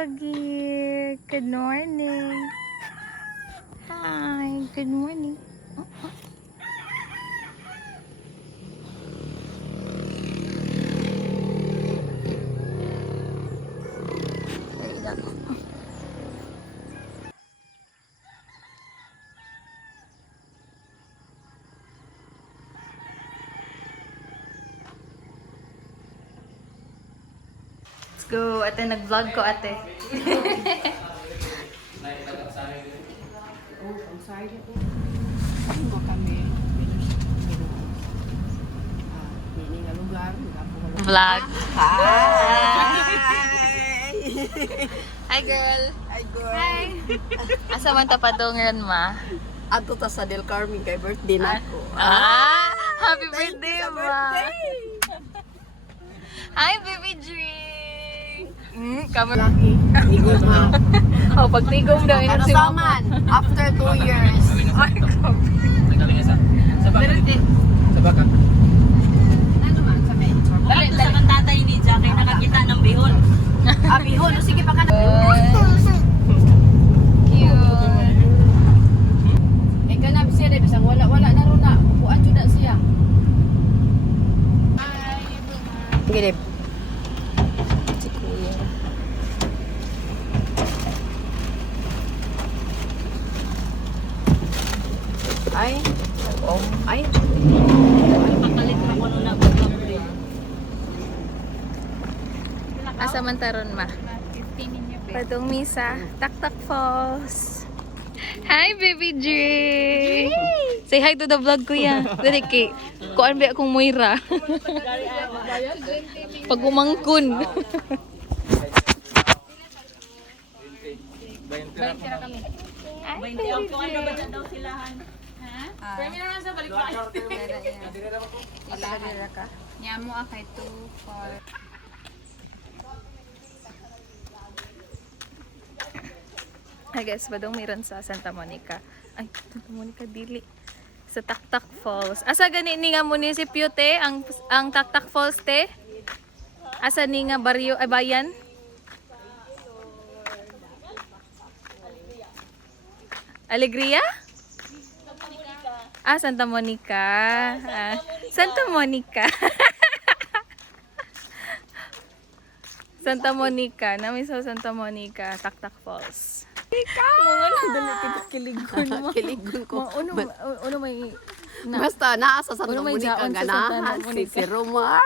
doggy. Good morning. Hi, good morning. Let's go. Ate, nag-vlog ko, ate. Ano kami? Hindi nga lugar. Vlog. Hi! Hi, girl. Hi, girl. Hi. Asa man tapadongan, ma? Ato ta sa Del Carmen kay birthday na ako. Happy Thank birthday, you sa ma. birthday. Hi, baby drink. Kamu Lucky. Igod ma. Oh, pagtigom daw Ano si sa mama. man? After 2 years. Ay, grabe. Sa baka. Ano man sa medyo? Dali, Sa kang tatay ni Jackie nakakita ng bihon. Abihon. Sige pa ka na. Cute. Eh kanab siya dahil bisang wala na ron na. Upuan jud na siya. Sige dib. Si Kuya. Ay. Oh. Ay. Papalit na ko na Asa man taron, ma? Padong misa. Taktak Falls. Hi, baby drink. Say hi to the vlog, kuya. Dali kay. Kuan ba akong Moira? Pag umangkon. Hindi ako ano ba daw silahan. Nyamo akay to for. Hi guys, badong meron sa Santa Monica. Ay, Santa Monica dili. Sa Taktak Falls. Asa gani ni nga munisipyo te ang Taktak Falls te? Asa ni nga baryo ay bayan? Alegria? Ah, Santa Monica. Ah, Santa Monica. Santa Monica. Namin sa Santa Monica, Taktak Falls. Mga nandali kita kiligon mo. Kiligon ko. Uno may Basta naasa sa Uno may Monica jaon sa Santa ganahan Monica. si Romar.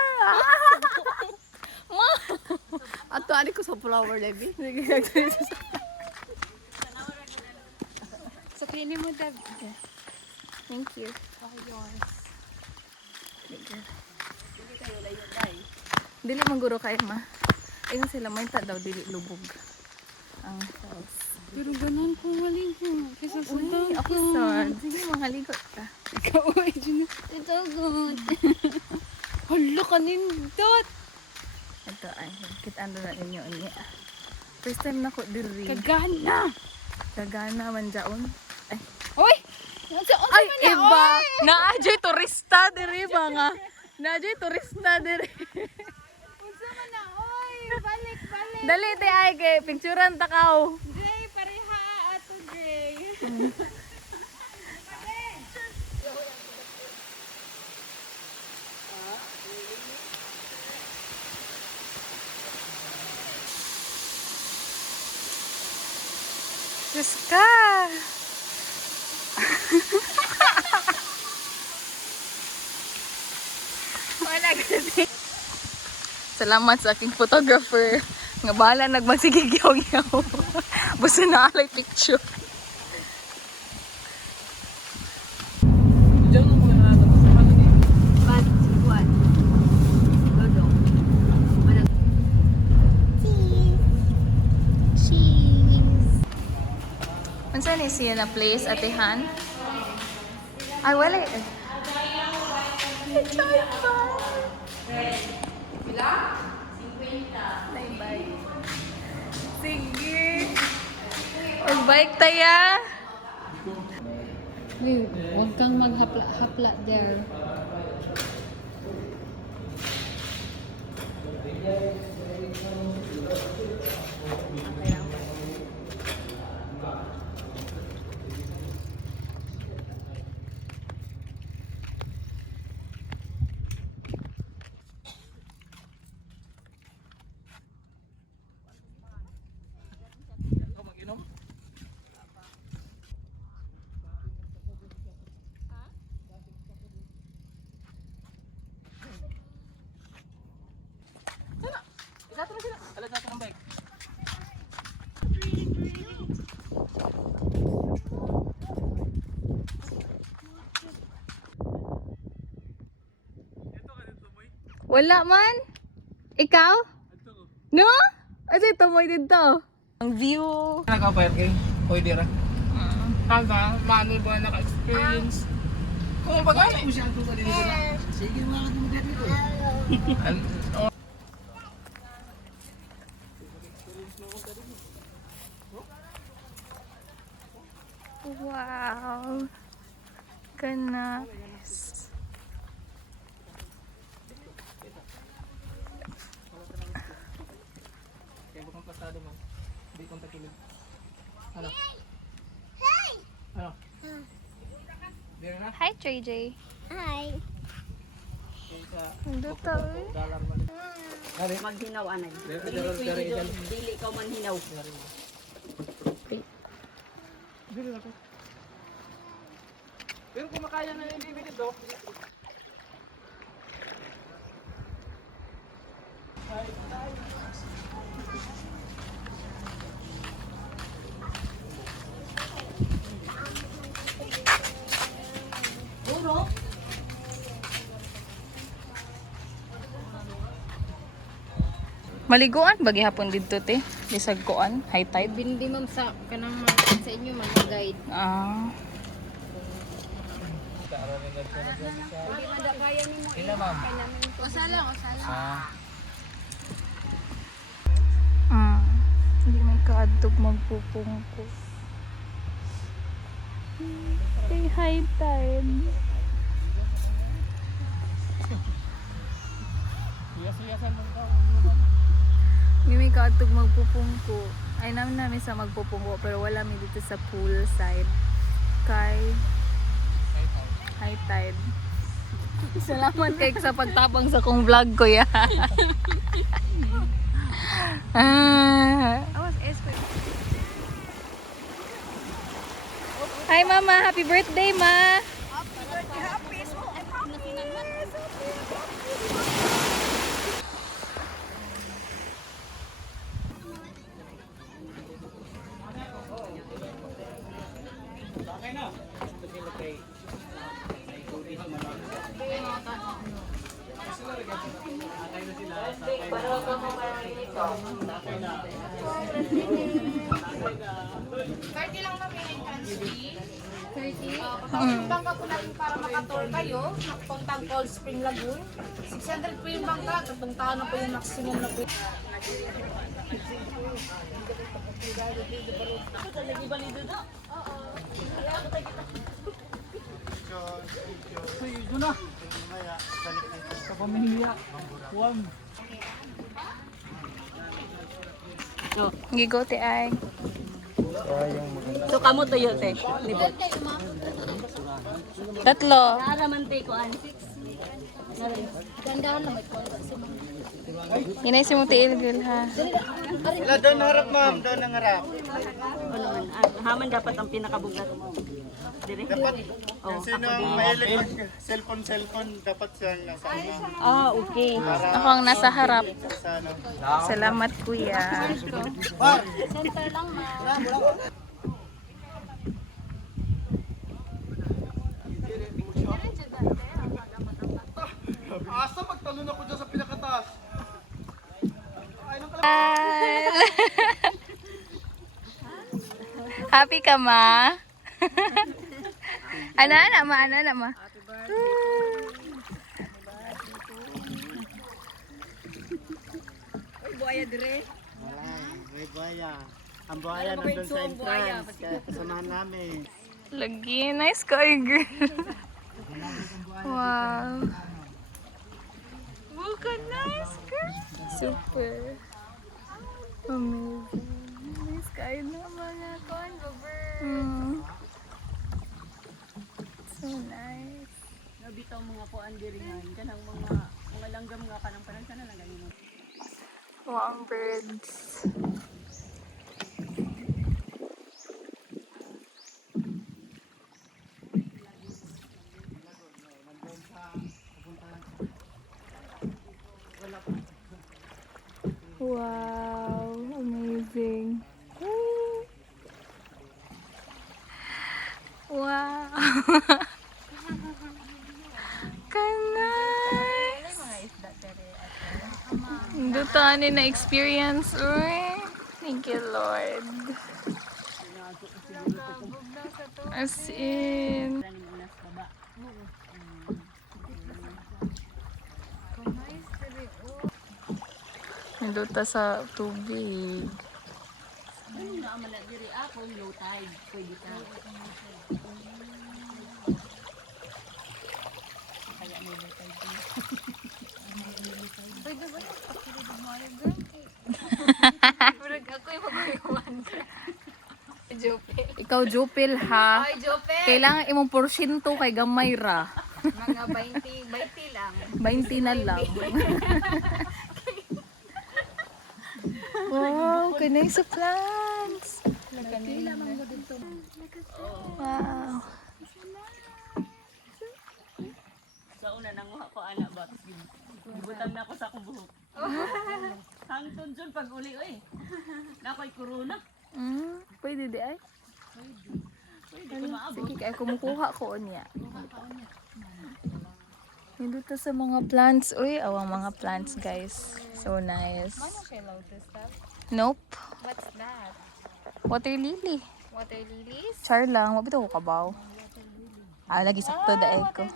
Ma! Ato ani ko sa flower levy. Sige, gagawin sa So, pinin mo, Dad. Thank you. All yours. Dili mangguro kayo, ma. Ayun sila, may daw, dili lubog. Ang falls. Pero ganun kung maligo. Kaysa sa Uy, ako sad. Sige, mahaligot ka. Ikaw ay dyan. Ito, good. Hala ka nindot. Ito, ay, kitaan na ninyo niya. First time na ko diri. Kagana. Kagana man dyaon. Ay, Uy! Unsa ay, man na, iba! oy! Naadyo'y turista diri ba nga? Naadyo'y turista diri. Unsa man na, oy! Balik. Dali, te, ay, kay picturean takaw. Gray, pareha ato, Gray. Diyos ka! Wala kasi. Salamat sa aking photographer. Nga bahala nagmagsigigyaw-yaw. Basta na alay picture. But what? Dodo. Cheese. Unsa ni siya na place, Atehan? Ay, wala eh. Bye-bye. Sige. Mag-bike taya. Uy, huwag kang maghapla-hapla there. Wala man? Ikaw? No? Ito, tumoy dito. Ang view. Naka-fire kay pwede ra. Taga, mano ba naka-experience? Kung baga mo siya ang tusa dito na. Sige, mga dito dito. Wow. Ganas. Kaya bukang pasado man. Hindi kong takilid. Ano? Ano? Dire na? Hi, Trey J. Kung sa Dito. dalan man. Dali. Maghinaw anay. Dire. Dili ka man hinaw. Dire na to. Pero kung makaya na yung bibig dito. Maliguan bagi hapon dito te. Bisag kuan, high tide. Bindi ma'am sa kanang sa inyo man guide. Ah. Ila ma'am. Usala. Hindi may kaadtog magpupungko. Hey, high tide. Yes-yesan mo ka. Hindi may kaadtog magpupungko. Ay namin sa magpupungko pero wala mi dito sa pool side. Kay high tide. Salamat kay sa pagtapang sa kong vlog ko ya. Hi mama, happy birthday ma. Bangka po natin para makatour kayo, papuntang Cold Spring Lagoon. 600 po yung bangka, 3 taon na po yung maximum na po. Ito na. Sa pamilya. Huwag. Gigote ay. So kamo to yote. Libot. Tatlo. Naramante ko an. Ganda na may kwento si ma'am. Inay si mo tiil ha. Doon harap ma'am, doon ang harap. Ano man. Haman dapat ang pinakabugat. Dire. Dapat Oh, sino ang mahilig mag cellphone dapat siyang nasa ano. okay. Ako ang nasa harap. Sa ano. Salamat kuya. Center lang ma'am. Asa magtalon ako dyan sa pinakataas. Happy ka ma? Ana ma. Buaya dire. May buhaya. Ang buhaya nandun sa entrance. Kaya kasamahan namin. Lagi, nice sky girl. Wow. Look at nice girl. Super. Amazing. Nice sky naman ako. So nice. Nabitaw mga po ang diringan. Kanang mga langgam nga kanang parang sana lang ganun. Wow, birds. Wow, amazing. Wow. Ka nice. Mga isda dire. ani na experience. Uy, thank you, Lord. As in. Nandun ta sa tubig. Ano na man na diri ako low tide pwede ka. Kaya may low tide. Ikaw, Jupil, ha? Ay, Jope. Kailangan imong porsyento kay gamay ra. Mga 20 lang. 20 na lang. Wow, kanay sa plants. Wow. Sa una nanguha ko ana ba gibutang na ako sa akong buhok. Hangtod jud pag uli oy. Nakoy corona. Pwede di ay? Pwede ko maabot. Sige, kaya kumukuha ko niya. Nandito sa mga plants. Uy, awang mga plants, guys. So nice. Nope. What's that? Water lily. Water lilies? Char lang. Mabito ko kabaw. Lagi sakto daig ko.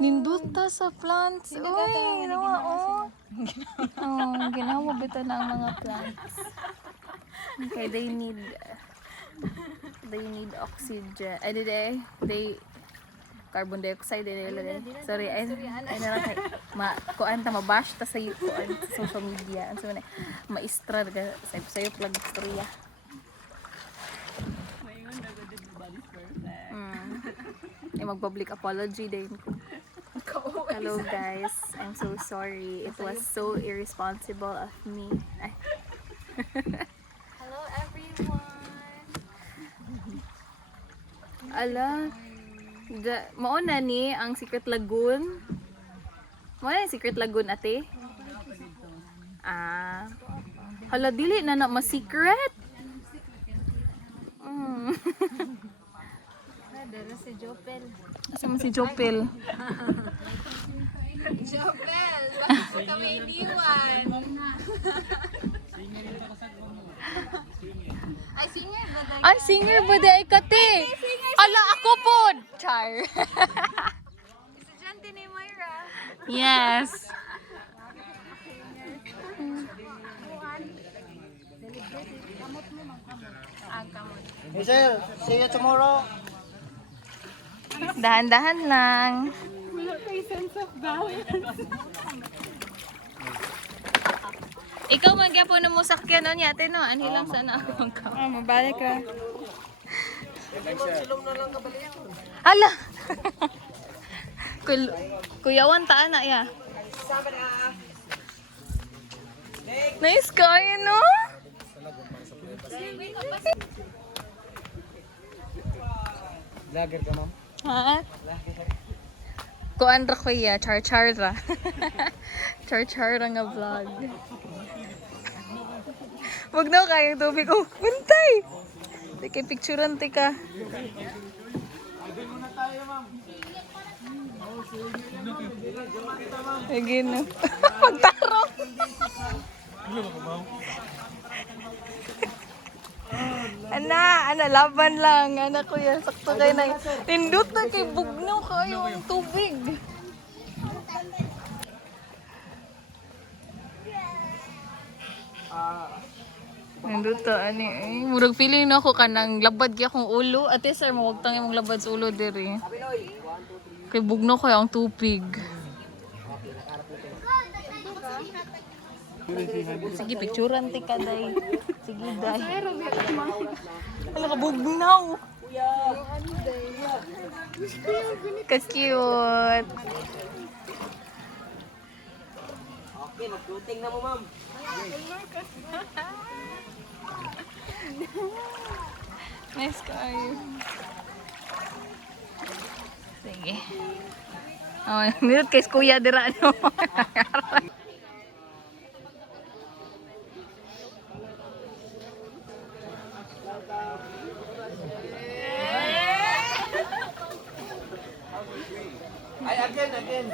Ninduta sa plants. Uy, ginawa, oh. Ginawa bito na ang mga plants. Okay, they need oxygen. Ay, they carbon dioxide nila. Sorry, ay nara kay kuan ta mabash ta sa kuan sa social media. So na maistra daga sayo plug storya. Mayon na gud di body perfect. Mag-public apology din ko. Hello guys, I'm so sorry. It was so irresponsible of me. Ay. Hello, everyone. Ala, mauna ni ang Secret Lagoon. Mauna yung Secret Lagoon, ate? Hala, dili na ma-secret. Dara si Jopel. Asa man si Jopel? Jopel, bakit mo kami iniwan? Ay, singer ba tayo? Ay, singer ba di ay kate? Ala, ako po! Char. Estudyante ni Myra. Yes. Hey sir, see you tomorrow. Dahan-dahan lang. Ikaw magyapon na mo sakyan no niya, no? Ano lang sana akong ka. Mabalik ka. Hala! Kuyawan taan na ya. Nice kayo, no? Vlogger ka, ma'am? Ha? Kuan ra ko ya, char-char ra. Char-char ra nga vlog. Wag na kayang tubig. Oh, bantay! Sige, picturean ka. Sige na. Magtaro! Ana, laban lang. Ana ko yan. Sakto kayo na. Tindot na kay bugnaw kayo ang tubig. Nandun to, ani eh. Murag feeling na ako kanang labad kaya akong ulo. Ate sir, mawagtang yung labad sa ulo diri. Kay bugnaw kayo ang tubig. Sige, picturean ti ka, day. Sige, day. Ano ka, bugnaw. Ka-cute. Okay, mag-shooting na mo, ma'am. Nice kayo. Sige. Oh, nilot kay kuya dira no. Ay, again.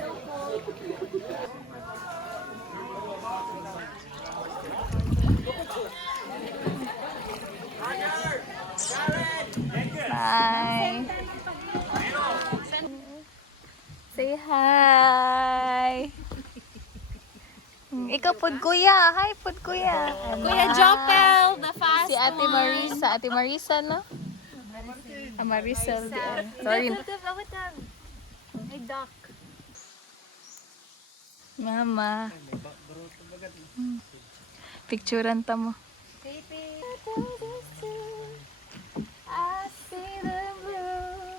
Bye. Say hi. Ikaw, Pud Kuya. Hi, Pud Kuya. Kuya Jopel, the fast Si Ate Marisa. Ate Marisa, no? Marisol. Sorry. Hey, Doc. Mama. Picturean ta mo. I see the blue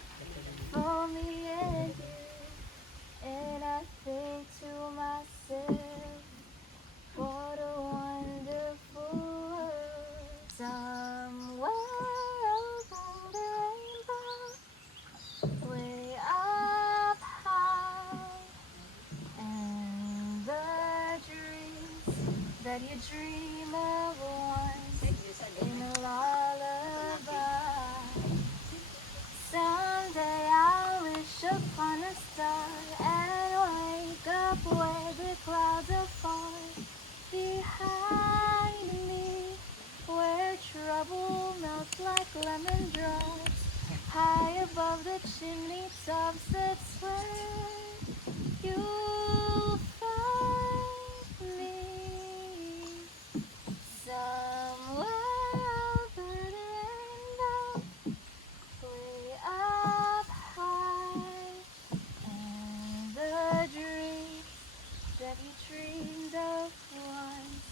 for me and you, and I think to myself, what a wonderful world. Somewhere over the rainbow, way up high, and the dreams that you dream of once in a lullaby. Someday I'll wish upon a star and wake up where the clouds are far behind me, where trouble melts like lemon drops high above the chimney tops. That's where you'll find me. Somewhere over the rainbow, way up high, and the dreams that you dreamed of once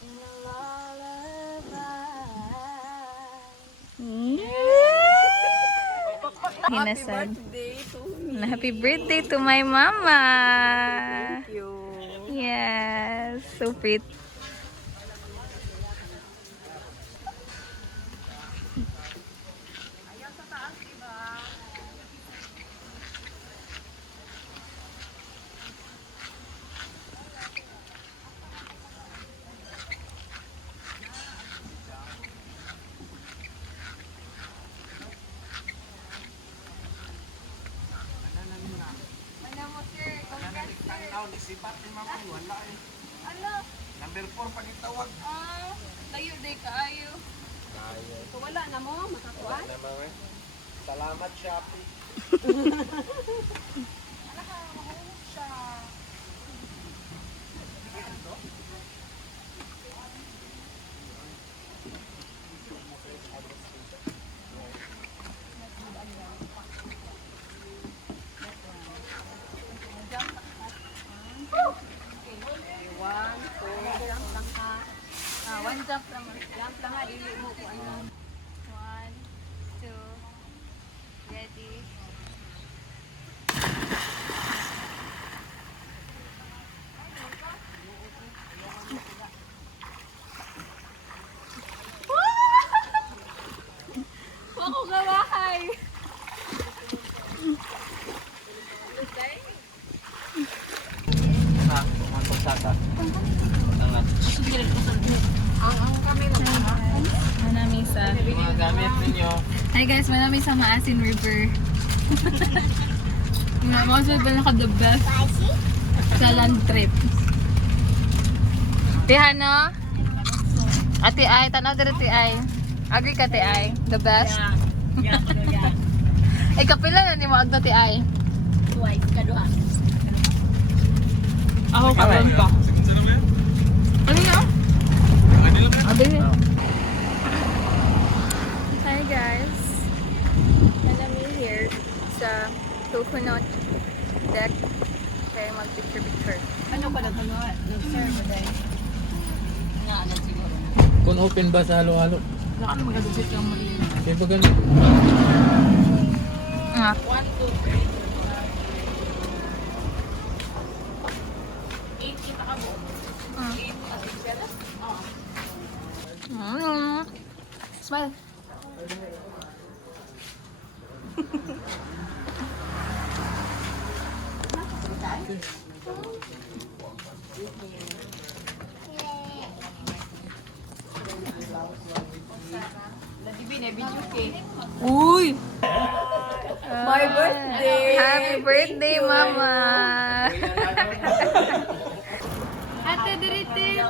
in a lullaby. Hinasad. Happy birthday to my mama. Thank you. Yes, so pretty. Number 4 pagitawag. Layo day kaayo. Wala na mo, makakuan. Salamat, Shopee. One jump naman. Jump lang nga, dili mo ko ano. 1, 2, ready. Wako gawahay. Ha, mantok saka. Angat. Manamisa. Mga gamit ninyo. Hi guys, manamisa Maasin River. Mga ba naka the best sa land trip. Tihano? Ate Ay, tanaw dito Ate Ay. Agree ka Ate Ay? The best? Yeah, yeah. Ay, kapila na ni mo agto Ate Ay. Twice, kaduha. Ako karon pa. Ano na? Abi na. Hi guys. Manami here sa coconut deck. Kaya mag-picture-picture. Ano ba nagkagawa? Nag-serve ba dahil? Nga, siguro. Kung open ba sa halo-halo? Wala ka na magadusit yung mali. Kaya ba ganun? Ah. 1, 2, 3. 8 kita ka mo. 8 at 7? Smile. Uy! My birthday! Happy birthday, Mama! Ate Dirite!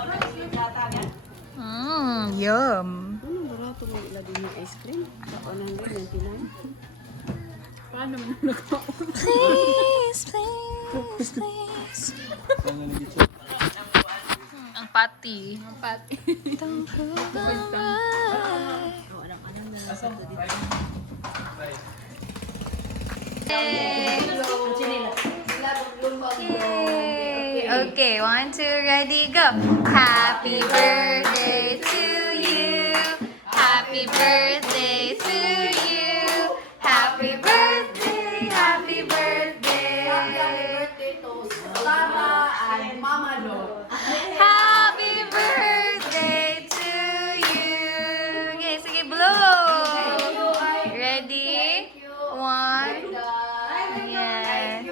Yum! Wala din yung ice cream. Sa 199. Paano mo Please, please, please. Ang pati. Ang pati. Don't prove I'm right. Yay! Okay, 1, 2, ready, go. Happy birthday to you. Happy birthday to you. Happy birthday, happy birthday. Happy birthday to you. Okay, sige, blow. Ready? 1. Yeah.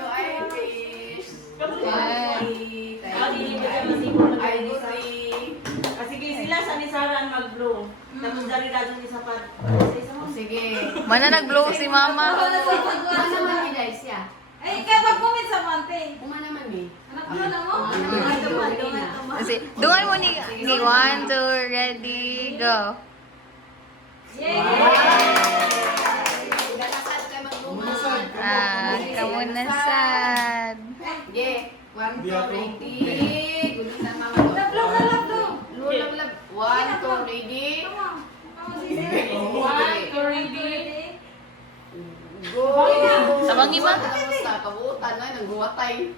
Sige, sila sa ni Sarah ang mag-blow. Tapos dari radyo ni Sapat. Sige. Mana nag-blow si mama. Kuma naman ni guys, ya. Ay, kaya mag-comment sa Mante. Kuma naman ni. Anak mo na mo? Kasi, dungan mo ni 1, 2, ready, go. Galasad kay magbuman. Ah, kamunasan. Yeah. 1, 2, ready. Gulitan mama do. Lulab. 1, 2, ready. 1, 2, ready. Go. Sabang ima. Sa kabutan na nang guwatay.